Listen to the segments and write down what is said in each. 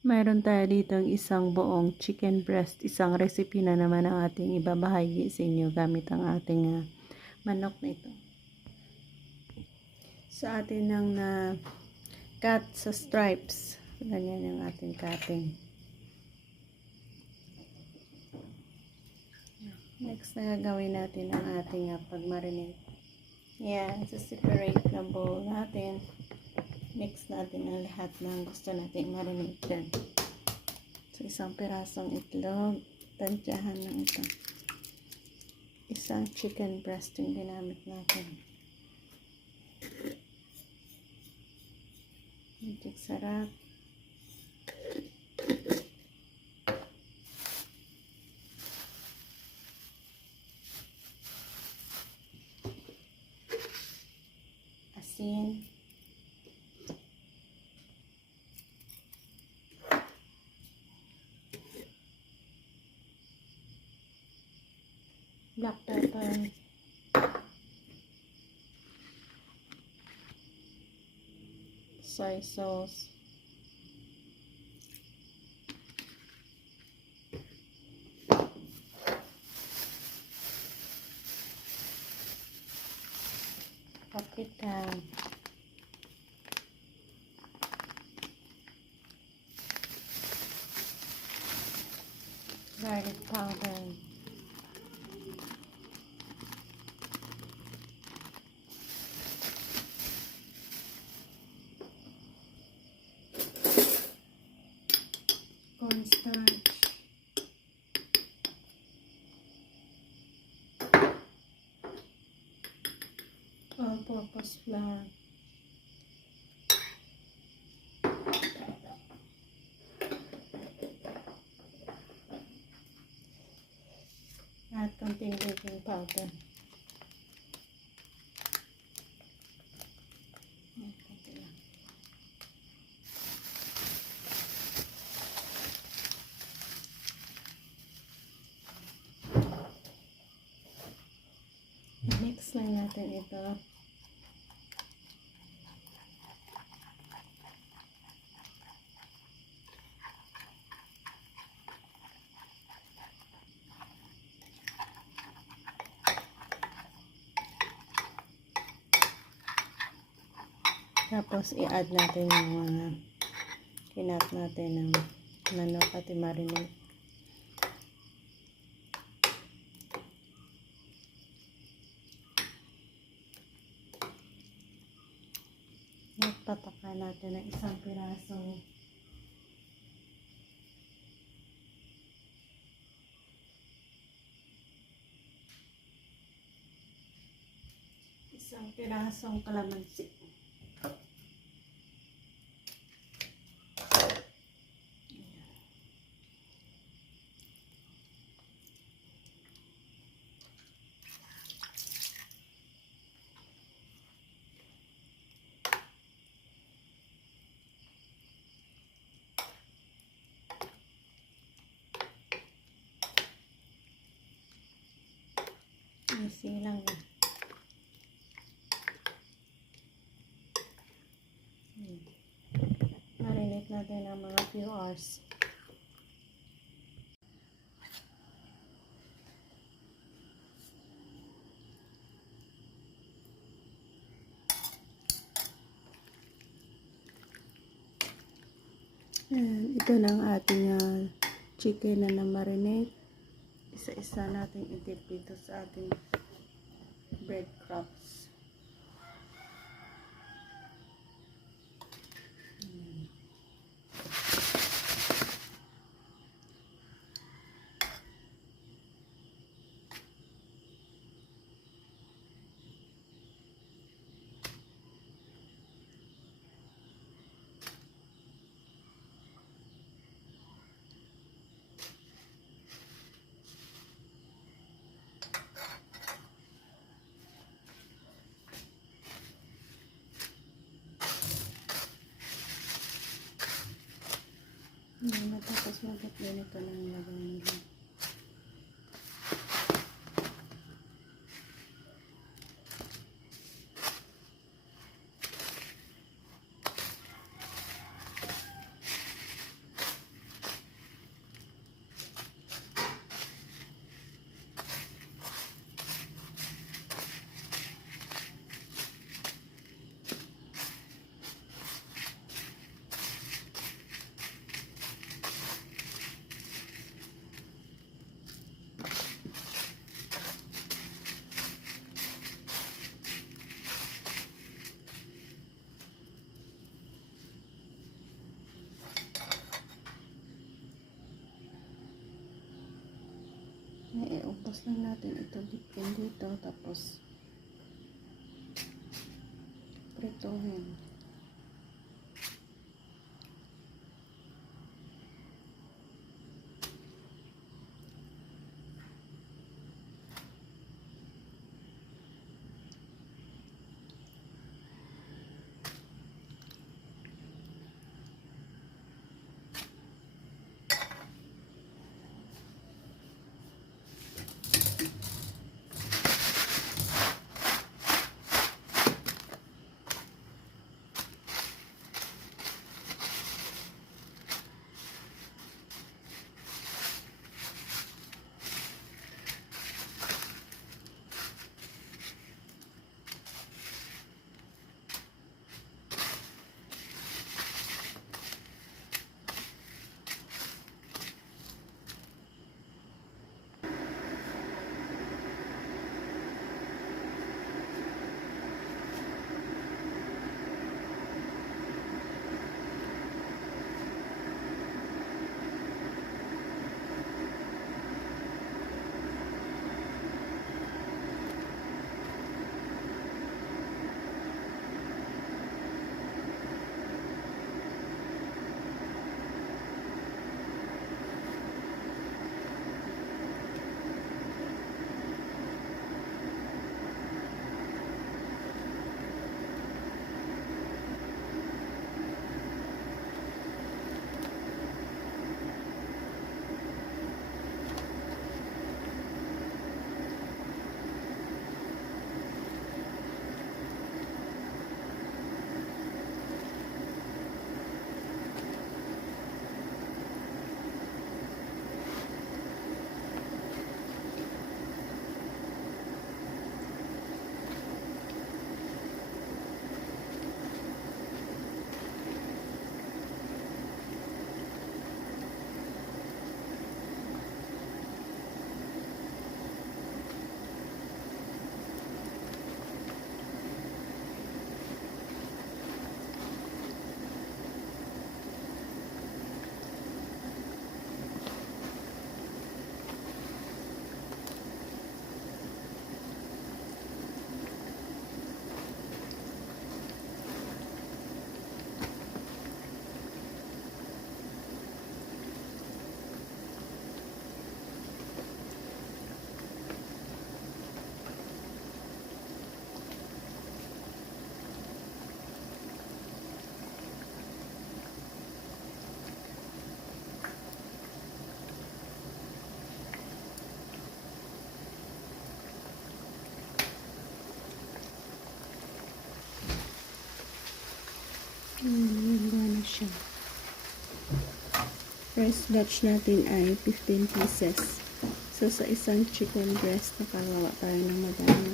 Mayroon tayo dito isang buong chicken breast. Isang recipe na naman ang ating ibabahagi sa inyo gamit ang ating manok na ito. Sa atin nang cut sa stripes. Ganyan yung ating cutting. Next na gagawin natin ang ating pag-marinate. Yan, sa separate na bowl natin. Mix natin ang lahat ng gusto natin marinate dyan. So, isang pirasong itlog. Tansyahan lang ito. Isang chicken breast yung ginamit natin. Medyo sarap. Asin. Black pepper. Soy sauce. Paprika. Garlic powder. Cornstarch. All-purpose flour. At konting baking powder. Konti lang. Mix lang natin ito. Tapos, i-add natin yung mga kinat natin ng manok at i-marinate. Nagpataka natin ng isang pirasong kalamansi. Easy lang. Marinate natin ng mga few hours. And ito na ang ating chicken na marinate. Isa-isa natin i-dip dito sa ating breadcrumbs. Matapos mag-upload ito ng lagay nila. Iubos lang natin ito dito, tapos prituhin. Ganda na siya. First batch natin ay 15 pieces. So, sa isang chicken breast, nakagawa tayo ng madami.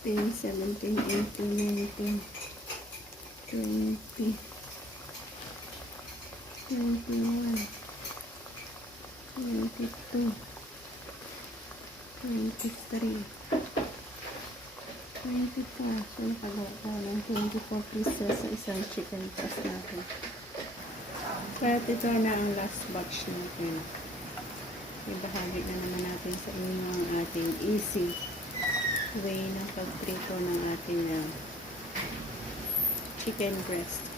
Sixteen, 17, 18, 19, 20, 21, 22, 23, 24. So, nakagawa tayo ng 24 pieces sa isang chicken breast natin. Kaya ito na ang last batch natin. Ibahagi na naman natin sa inyo ang ating easy way ng pagprito ng ating chicken breast.